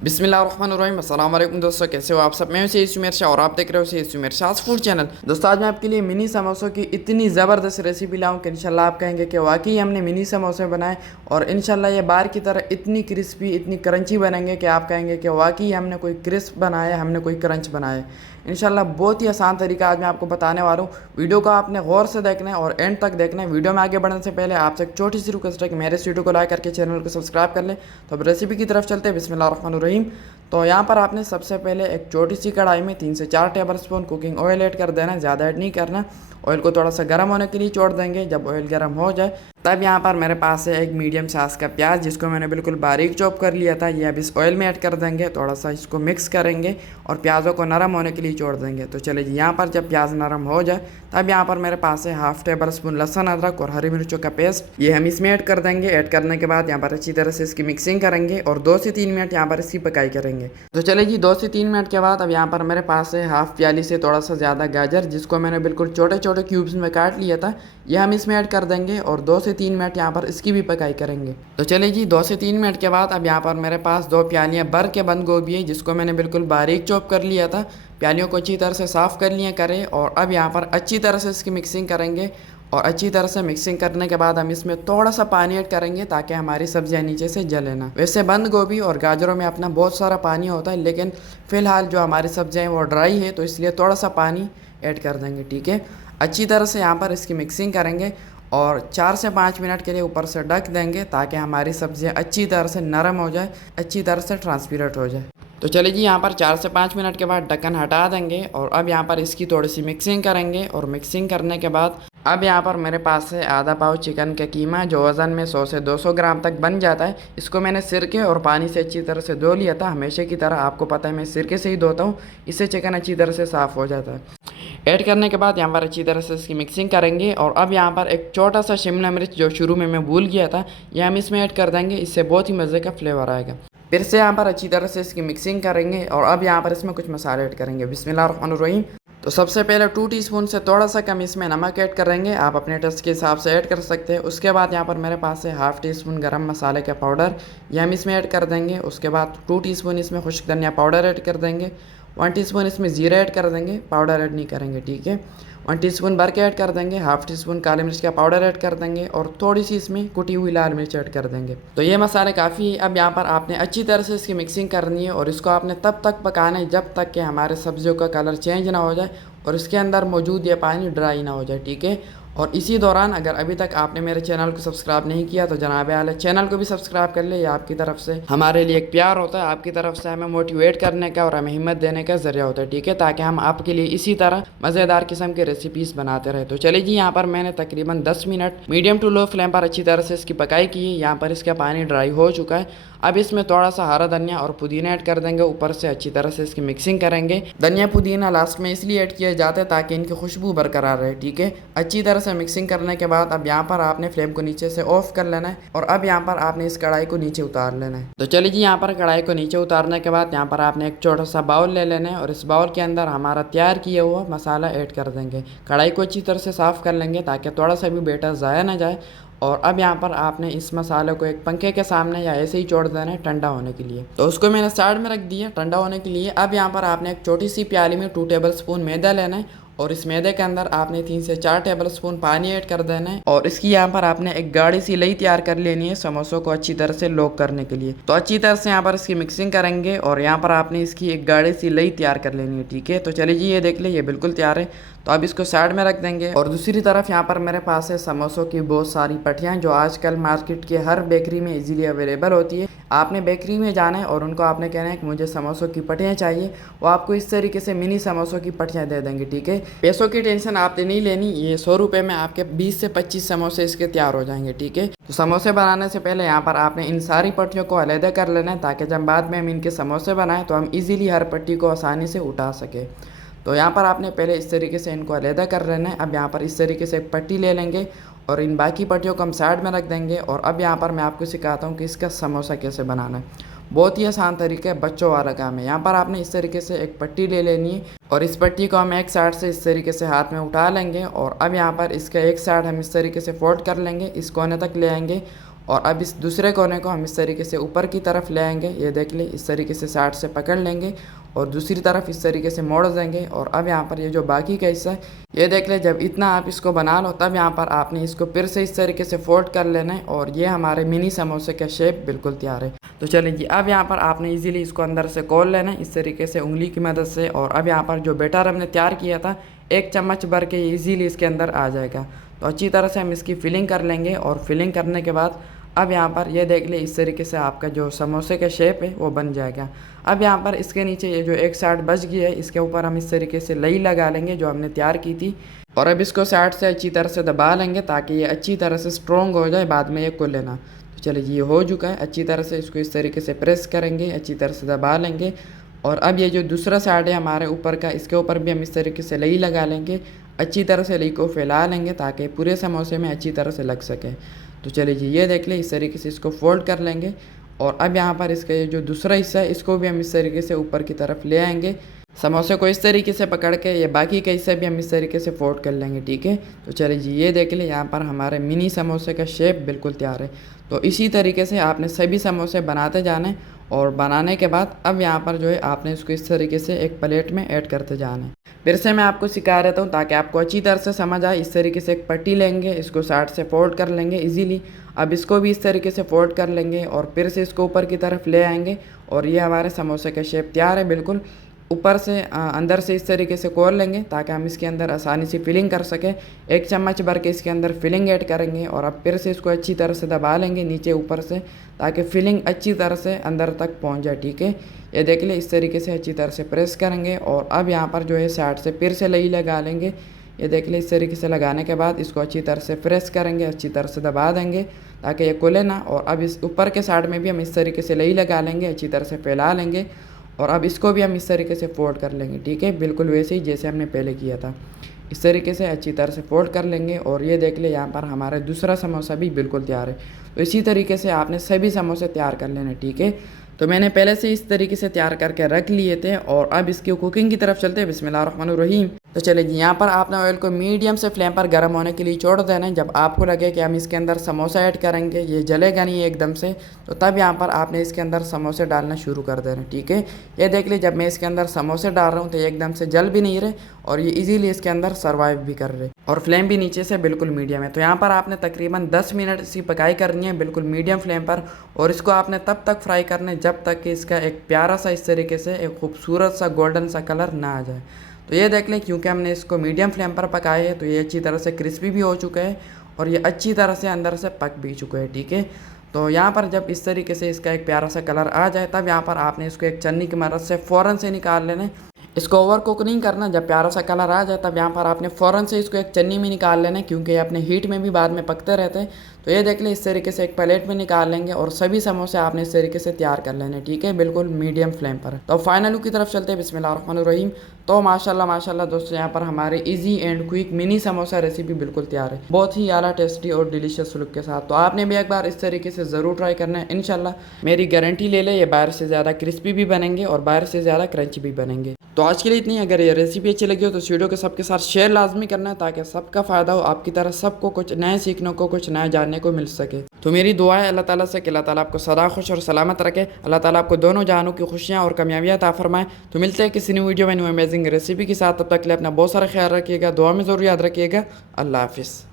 बिस्मिल्लाहिर्रहमानिर्रहीम। अस्सलाम वालेकुम दोस्तों, कैसे हो आप सब। मैं हूं सुमेर शाह और आप देख रहे हो सुमेर शाह फूड चैनल। दोस्तों, आज मैं आपके लिए मिनी समोसों की इतनी ज़बरदस्त रेसिपी लाऊं कि इंशाल्लाह आप कहेंगे कि वाकई हमने मिनी समोसे बनाए और इंशाल्लाह ये बाहर की तरह इतनी क्रिस्पी इतनी क्रंची बनेंगे कि आप कहेंगे कि वाकई हमने कोई क्रिस्प बनाया, हमने कोई क्रंच बनाया। इंशाल्लाह बहुत ही आसान तरीका आज मैं आपको बताने वाला हूँ। वीडियो को आपने गौर से देखना है और एंड तक देखना है। वीडियो में आगे बढ़ने से पहले आपसे एक छोटी सी रिक्वेस्ट है कि मेरे इस वीडियो को लाइक करके चैनल को सब्सक्राइब कर ले। तो अब रेसिपी की तरफ चलते हैं। बिस्मिल्लाहिर्रहमानिर्रहीम। तो यहाँ पर आपने सबसे पहले एक छोटी सी कढ़ाई में 3 से 4 टेबलस्पून कुकिंग ऑयल ऐड कर देना, ज़्यादा ऐड नहीं करना। ऑयल को थोड़ा सा गर्म होने के लिए छोड़ देंगे। जब ऑयल गर्म हो जाए तब यहाँ पर मेरे पास है एक मीडियम साइज़ का प्याज, जिसको मैंने बिल्कुल बारीक चॉप कर लिया था। ये अब इस ऑयल में ऐड कर देंगे, थोड़ा सा इसको मिक्स करेंगे और प्याज़ों को नरम होने के लिए छोड़ देंगे। तो चलिए जी, यहाँ पर जब प्याज नरम हो जाए तब यहाँ पर मेरे पास है हाफ टेबल स्पून लहसुन अदरक और हरी मिर्चों का पेस्ट, ये हम इसमें ऐड कर देंगे। ऐड करने के बाद यहाँ पर अच्छी तरह से इसकी मिक्सिंग करेंगे और 2 से 3 मिनट यहाँ पर इसकी पकाई करेंगे। तो चलिए जी, 2 से 3 मिनट के बाद अब यहाँ पर मेरे पास है हाफ प्याली से थोड़ा सा ज़्यादा गाजर, जिसको मैंने बिल्कुल छोटे छोटे क्यूब्स में काट लिया था। ये हम इसमें ऐड कर देंगे और 2 से 3 मिनट यहाँ पर इसकी भी पकाई करेंगे। तो चलिए जी, 2 से 3 मिनट के बाद अब यहाँ पर मेरे पास 2 प्यालियाँ भर के बंद गोभी है, जिसको मैंने बिल्कुल बारीक चॉप कर लिया था। प्यालियों को अच्छी तरह से साफ़ कर लिया करें और अब यहाँ पर अच्छी तरह से इसकी मिक्सिंग करेंगे। और अच्छी तरह से मिक्सिंग करने के बाद हम इसमें थोड़ा सा पानी ऐड करेंगे ताकि हमारी सब्जियां नीचे से जले ना। वैसे बंद गोभी और गाजरों में अपना बहुत सारा पानी होता है, लेकिन फ़िलहाल जो हमारी सब्जियां हैं वो ड्राई है, तो इसलिए थोड़ा सा पानी ऐड कर देंगे। ठीक है, अच्छी तरह से यहाँ पर इसकी मिक्सिंग करेंगे और 4 से 5 मिनट के लिए ऊपर से ढक देंगे ताकि हमारी सब्जियां अच्छी तरह से नरम हो जाए, अच्छी तरह से ट्रांसपेरेंट हो जाए। तो चलिए जी, यहाँ पर 4 से 5 मिनट के बाद ढक्कन हटा देंगे और अब यहाँ पर इसकी थोड़ी सी मिक्सिंग करेंगे। और मिक्सिंग करने के बाद अब यहाँ पर मेरे पास है आधा पाव चिकन का कीमा, जो वज़न में 100 से 200 ग्राम तक बन जाता है। इसको मैंने सिरके और पानी से अच्छी तरह से धो लिया था। हमेशा की तरह आपको पता है मैं सिरके से ही धोता हूँ, इससे चिकन अच्छी तरह से साफ़ हो जाता है। ऐड करने के बाद यहाँ पर अच्छी तरह से इसकी मिक्सिंग करेंगे और अब यहाँ पर एक छोटा सा शिमला मिर्च, जो शुरू में मैं भूल गया था, यह हम इसमें ऐड कर देंगे। इससे बहुत ही मज़े का फ्लेवर आएगा। फिर से यहाँ पर अच्छी तरह से इसकी मिक्सिंग करेंगे और अब यहाँ पर इसमें कुछ मसाले ऐड करेंगे। बिस्मिल्लाहिर्रहमानिर्रहीम। तो सबसे पहले 2 टीस्पून से थोड़ा सा कम इसमें नमक ऐड करेंगे, आप अपने टेस्ट के हिसाब से ऐड कर सकते हैं। उसके बाद यहाँ पर मेरे पास है हाफ़ टी स्पून गरम मसाले का पाउडर, ये हम इसमें ऐड कर देंगे। उसके बाद 2 टीस्पून इसमें खुश्क धनिया पाउडर ऐड कर देंगे। 1 टीस्पून इसमें ज़ीरा ऐड कर देंगे, पाउडर ऐड नहीं करेंगे। ठीक है, 1 टीस्पून भर के ऐड कर देंगे। हाफ़ टी स्पून काली मिर्च का पाउडर ऐड कर देंगे और थोड़ी सी इसमें कुटी हुई लाल मिर्च ऐड कर देंगे। तो ये मसाले काफ़ी है। अब यहाँ पर आपने अच्छी तरह से इसकी मिक्सिंग करनी है और इसको आपने तब तक पकाना है जब तक कि हमारे सब्जियों का कलर चेंज ना हो जाए और इसके अंदर मौजूद ये पानी ड्राई ना हो जाए। ठीक है, और इसी दौरान अगर अभी तक आपने मेरे चैनल को सब्सक्राइब नहीं किया तो जनाब आले चैनल को भी सब्सक्राइब कर ले। ये आपकी तरफ से हमारे लिए एक प्यार होता है, आपकी तरफ से हमें मोटिवेट करने का और हमें हिम्मत देने का ज़रिया होता है। ठीक है, ताकि हम आपके लिए इसी तरह मज़ेदार किस्म के रेसिपीज़ बनाते रहे। तो चलिए जी, यहाँ पर मैंने तकरीबन 10 minute medium to low flame पर अच्छी तरह से इसकी पकाई की है। यहाँ पर इसका पानी ड्राई हो चुका है। अब इसमें थोड़ा सा हरा धनिया और पुदीना ऐड कर देंगे ऊपर से। अच्छी तरह से इसकी मिक्सिंग करेंगे। धनिया पुदीना लास्ट में इसलिए ऐड किया जाता है ताकि इनकी खुशबू बरकरार रहे। ठीक है, अच्छी तरह से मिक्सिंग करने के बाद अब यहाँ पर आपने फ्लेम को नीचे से ऑफ कर लेना है और अब यहाँ पर आपने इस कढ़ाई को नीचे उतार लेना है। तो चलिए जी, यहाँ पर कढ़ाई को नीचे उतारने के बाद यहाँ पर आपने एक छोटा सा बाउल ले लेना है और इस बाउल के अंदर हमारा तैयार किया हुआ मसाला ऐड कर देंगे। कढ़ाई को अच्छी तरह से साफ़ कर लेंगे ताकि थोड़ा सा भी बैटर ज़ाया ना जाए। और अब यहाँ पर आपने इस मसाले को एक पंखे के सामने या ऐसे ही छोड़ देना है ठंडा होने के लिए। तो उसको मैंने साइड में रख दिया ठंडा होने के लिए। अब यहाँ पर आपने एक छोटी सी प्याली में 2 टेबल स्पून मैदा लेना है और इस मैदे के अंदर आपने 3 से 4 टेबल स्पून पानी ऐड कर देना है और इसकी यहाँ पर आपने एक गाढ़ी सी लई तैयार कर लेनी है समोसों को अच्छी तरह से लॉक करने के लिए। तो अच्छी तरह से यहाँ पर इसकी मिक्सिंग करेंगे और यहाँ पर आपने इसकी एक गाढ़ी सी लई तैयार कर लेनी है। ठीक है, तो चलिए जी, ये देख ले, ये बिल्कुल तैयार है। तो अब इसको साइड में रख देंगे और दूसरी तरफ यहाँ पर मेरे पास है समोसों की बहुत सारी पट्टियाँ, जो आजकल मार्केट के हर बेकरी में इजीली अवेलेबल होती है। आपने बेकरी में जाना है और उनको आपने कहना है कि मुझे समोसों की पट्टियाँ चाहिए, वो आपको इस तरीके से मिनी समोसों की पट्टियाँ दे देंगे। ठीक है, पैसों की टेंशन आपने नहीं लेनी, ये 100 रुपये में आपके 20 से 25 समोसे इसके तैयार हो जाएंगे। ठीक है, तो समोसे बनाने से पहले यहाँ पर आपने इन सारी पट्टियों को अलहदा कर लेना है ताकि जब बाद में हम इनके समोसे बनाएं तो हम इजीली हर पट्टी को आसानी से उठा सके। तो यहाँ पर आपने पहले इस तरीके से इनको अलहदा कर लेना है। अब यहाँ पर इस तरीके से एक पट्टी ले लेंगे और इन बाकी पट्टियों को हम साइड में रख देंगे। और अब यहाँ पर मैं आपको सिखाता हूँ कि इसका समोसा कैसे बनाना है। बहुत ही आसान तरीका है, बच्चों वाला काम है। यहाँ पर आपने इस तरीके से एक पट्टी ले लेनी है और इस पट्टी को हम एक साइड से इस तरीके से हाथ में उठा लेंगे और अब यहाँ पर इसका एक साइड हम इस तरीके से फोल्ड कर लेंगे, इस कोने तक ले आएंगे और अब इस दूसरे कोने को हम इस तरीके से ऊपर की तरफ ले आएंगे। ये देख ले, इस तरीके से साइड से पकड़ लेंगे और दूसरी तरफ इस तरीके से मोड़ देंगे। और अब यहाँ पर ये जो बाकी का हिस्सा है, ये देख ले, जब इतना आप इसको बना लो तब यहाँ पर आपने इसको फिर से इस तरीके से फोल्ड कर लेना है और ये हमारे मिनी समोसे का शेप बिल्कुल तैयार है। तो चलिए जी, अब यहाँ पर आपने इजीली इसको अंदर से खोल लेना है इस तरीके से उंगली की मदद से। और अब यहाँ पर जो बैटर हमने तैयार किया था 1 चम्मच भर के इजीली इसके अंदर आ जाएगा। तो अच्छी तरह से हम इसकी फिलिंग कर लेंगे और फिलिंग करने के बाद अब यहाँ पर ये देख ले, इस तरीके से आपका जो समोसे का शेप है वो बन जाएगा। अब यहाँ पर इसके नीचे ये जो एक साइड बच गई है, इसके ऊपर हम इस तरीके से लई लगा लेंगे जो हमने तैयार की थी। और अब इसको साइड से अच्छी तरह से दबा लेंगे ताकि ये अच्छी तरह से स्ट्रॉन्ग हो जाए, बाद में ये खुले लेना। तो चलिए ये हो चुका है। अच्छी तरह से इसको इस तरीके से प्रेस करेंगे, अच्छी तरह से दबा लेंगे। और अब ये जो दूसरा साइड है हमारे ऊपर का, इसके ऊपर भी हम इस तरीके से लई लगा लेंगे। अच्छी तरह से लई को फैला लेंगे ताकि पूरे समोसे में अच्छी तरह से लग सके। तो चलिए जी, ये देख ले, इस तरीके से इसको फोल्ड कर लेंगे। और अब यहाँ पर इसका ये जो दूसरा हिस्सा है इसको भी हम इस तरीके से ऊपर की तरफ ले आएंगे। समोसे को इस तरीके से पकड़ के ये बाकी का हिस्सा भी हम इस तरीके से फोल्ड कर लेंगे, ठीक है। तो चलिए जी, ये देख ले, यहाँ पर हमारे मिनी समोसे का शेप बिल्कुल तैयार है। तो इसी तरीके से आपने सभी समोसे बनाते जाने और बनाने के बाद अब यहाँ पर जो है आपने इसको इस तरीके से एक प्लेट में ऐड करते जाना है। फिर से मैं आपको सिखा रहता हूँ ताकि आपको अच्छी तरह से समझ आए। इस तरीके से एक पट्टी लेंगे, इसको साइड से फोल्ड कर लेंगे इजीली। अब इसको भी इस तरीके से फोल्ड कर लेंगे और फिर से इसको ऊपर की तरफ ले आएंगे और ये हमारे समोसे का शेप तैयार है बिल्कुल। ऊपर से अंदर से इस तरीके से खोल लेंगे ताकि हम इसके अंदर आसानी से फिलिंग कर सकें। 1 चम्मच भर के इसके अंदर फिलिंग ऐड करेंगे और अब फिर से इसको अच्छी तरह से दबा लेंगे नीचे ऊपर से ताकि फिलिंग अच्छी तरह से अंदर तक पहुंच जाए, ठीक है। ये देख ले, इस तरीके से अच्छी तरह से प्रेस करेंगे और अब यहाँ पर जो है साइड से फिर से लई लगा लेंगे। ये देख ले, इस तरीके से लगाने के बाद इसको अच्छी तरह से प्रेस करेंगे, अच्छी तरह से दबा देंगे ताकि ये खुले ना। और अब इस ऊपर के साइड में भी हम इस तरीके से लई लगा लेंगे, अच्छी तरह से फैला लेंगे और अब इसको भी हम इस तरीके से फोल्ड कर लेंगे, ठीक है, बिल्कुल वैसे ही जैसे हमने पहले किया था। इस तरीके से अच्छी तरह से फोल्ड कर लेंगे और ये देख ले, यहाँ पर हमारा दूसरा समोसा भी बिल्कुल तैयार है। तो इसी तरीके से आपने सभी समोसे तैयार कर लेने, ठीक है। तो मैंने पहले से इस तरीके से तैयार करके रख लिए थे और अब इसकी कुकिंग की तरफ चलते हैं। बिस्मिल्लाहिर्रहमानिर्रहीम। तो चलिए जी, यहाँ पर आपने ऑयल को मीडियम से फ्लेम पर गर्म होने के लिए छोड़ देना है। जब आपको लगे कि हम इसके अंदर समोसा ऐड करेंगे, ये जलेगा नहीं एकदम से, तो तब यहाँ पर आपने इसके अंदर समोसे डालना शुरू कर देना, ठीक है। ये देख लीजिए, जब मैं इसके अंदर समोसे डाल रहा हूँ तो ये एकदम से जल भी नहीं रहे और ये इजीली इसके अंदर सर्वाइव भी कर रहे और फ्लेम भी नीचे से बिल्कुल मीडियम है। तो यहाँ पर आपने तकरीबन 10 मिनट इसकी पकाई करनी है बिल्कुल मीडियम फ्लेम पर। और इसको आपने तब तक फ्राई करना है जब तक कि इसका एक प्यारा सा इस तरीके से एक खूबसूरत सा गोल्डन सा कलर ना आ जाए। तो ये देख लें, क्योंकि हमने इसको मीडियम फ्लेम पर पकाया है तो ये अच्छी तरह से क्रिस्पी भी हो चुका है और ये अच्छी तरह से अंदर से पक भी चुका है, ठीक है। तो यहाँ पर जब इस तरीके से इसका एक प्यारा सा कलर आ जाए तब यहाँ पर आपने इसको एक छन्नी की मदद से फ़ौरन से निकाल लेना है। इसको ओवर कुक नहीं करना। जब प्यारा सा कलर आ जाए तब यहाँ पर आपने फ़ौरन से इसको एक छन्नी में निकाल लेना है, क्योंकि ये अपने हीट में भी बाद में पकते रहते हैं। तो ये देख लें, इस तरीके से एक प्लेट में निकाल लेंगे और सभी समोसे आपने इस तरीके से तैयार कर लेने, ठीक है, बिल्कुल मीडियम फ्लेम पर। तो फाइनल लुक की तरफ चलते हैं। बिस्मिल्लाहिर्रहमानिर्रहीम। तो माशाल्लाह दोस्तों, यहाँ पर हमारे easy and quick mini samosa recipe बिल्कुल तैयार है, बहुत ही आला टेस्टी और डिलीशियस लुक के साथ। तो आपने भी एक बार इस तरीके से ज़रूर ट्राई करना है। इंशाल्लाह मेरी गारंटी ले ले, ये बाहर से ज़्यादा क्रिस्पी भी बनेंगे और बाहर से ज़्यादा क्रंची भी बनेंगे। तो आज के लिए इतनी। अगर ये रेसिपी अच्छी लगी हो तो इस वीडियो को सबके साथ शेयर लाजमी करना है ताकि सबका फ़ायदा हो, आपकी तरह सबको कुछ नए सीखने को, कुछ नया जानने को मिल सके। तो मेरी दुआ है अल्लाह ताला से कि अल्लाह ताला आपको सदा खुश और सलामत रखे, अल्लाह ताला आपको दोनों जहानों की खुशियाँ और कामयाबियाँ अता फरमाए। तो मिलते हैं किसी न्यू वीडियो में न्यू अमेजिंग रेसिपी के साथ। तब तक के लिए अपना बहुत सारा ख्याल रखिएगा, दुआ में ज़रूर याद रखिएगा। अल्लाह हाफिज़।